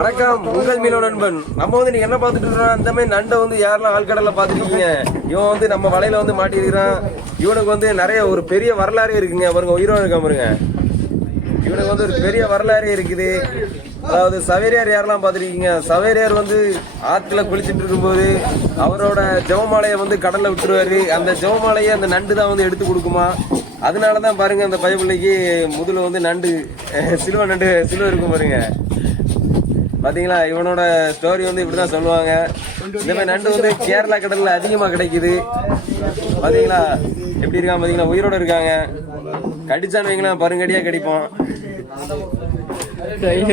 வணக்கம், உங்கள் மீனவ நண்பன். நம்ம வந்து நீங்க என்ன பாத்துட்டு இருக்கோம், அந்த மாதிரி நண்டை வந்து யாரெல்லாம் ஆழ்கடல்ல பாத்துருக்கீங்க. இவன் வந்து நம்ம வலையில வந்து மாட்டிருக்கிறான். இவனுக்கு வந்து நிறைய ஒரு பெரிய வரலாறே இருக்குங்க. பாருங்க, உயிரோட இருக்க பாருங்க. இவனுக்கு வந்து ஒரு பெரிய வரலாறே இருக்குது. அதாவது சவேரியார் யாரெல்லாம் பாத்துருக்கீங்க. சவேரியார் வந்து ஆத்துல குளிச்சுட்டு இருக்கும்போது அவரோட ஜெவமாலையை வந்து கடல்ல விட்டுருவாரு. அந்த ஜெவமாலையை அந்த நண்டு தான் வந்து எடுத்து கொடுக்குமா. அதனாலதான் பாருங்க அந்த பயப்பிள்ளைக்கு முதல்ல வந்து நண்டு சிலுவை இருக்கும் பாருங்க. பாத்தீங்களா, இவனோட ஸ்டோரி வந்து இப்படிதான் சொல்லுவாங்க. இந்த மாதிரி நண்டு வந்து கேரளா கடல்ல அதிகமா கிடைக்குது. பாத்தீங்களா எப்படி இருக்கான், பாத்தீங்களா உயிரோட இருக்காங்க. கடிச்சான்னு வைங்களா, பருங்கடியா கடிப்போம்.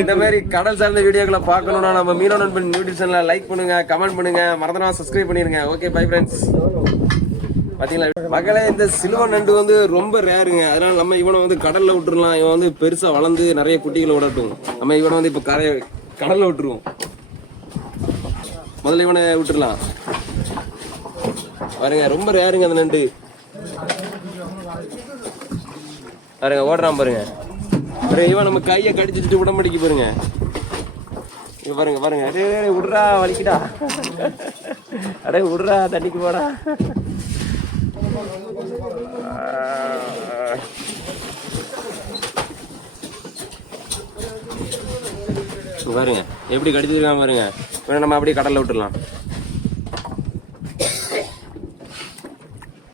இந்த மாதிரி கடல் சார்ந்த வீடியோக்களை பார்க்கணும்னா நம்ம மீனவ நண்பன் நியூட்ரிஷன்ல லைக் பண்ணுங்க, கமெண்ட் பண்ணுங்க, மறந்துடாம சப்ஸ்கிரைப் பண்ணிருங்க. Okay, bye friends. பாத்தீங்களா மகளே, இந்த சிலுவை நண்டு வந்து ரொம்ப ரேருங்க. அதனால நம்ம இவனை வந்து கடல்ல விட்டுறலாம். இவன் வந்து பெருசா வளர்ந்து நிறைய குட்டிகளை விடட்டும். நம்ம இவனை வந்து இப்ப கடல்ல விட்டுருவோம். முதல்ல இவனை விட்டுறலாம். பாருங்க, ரொம்ப ரேருங்க அந்த நண்டு. பாருங்க, ஓடுறான் பாருங்க. இவன் நம்ம கையை கடிச்சிட்டு உடம்படிக்கு பாருங்க. பாருங்க பாருங்க, அடே விடுறா, வலிக்குடா. அடே விடுறா, தண்ணிக்கு போடா. பாருங்க எப்படி கடிச்சிருக்கான் பாருங்க. நம்ம அப்படியே கடல்ல விட்டுடலாம்.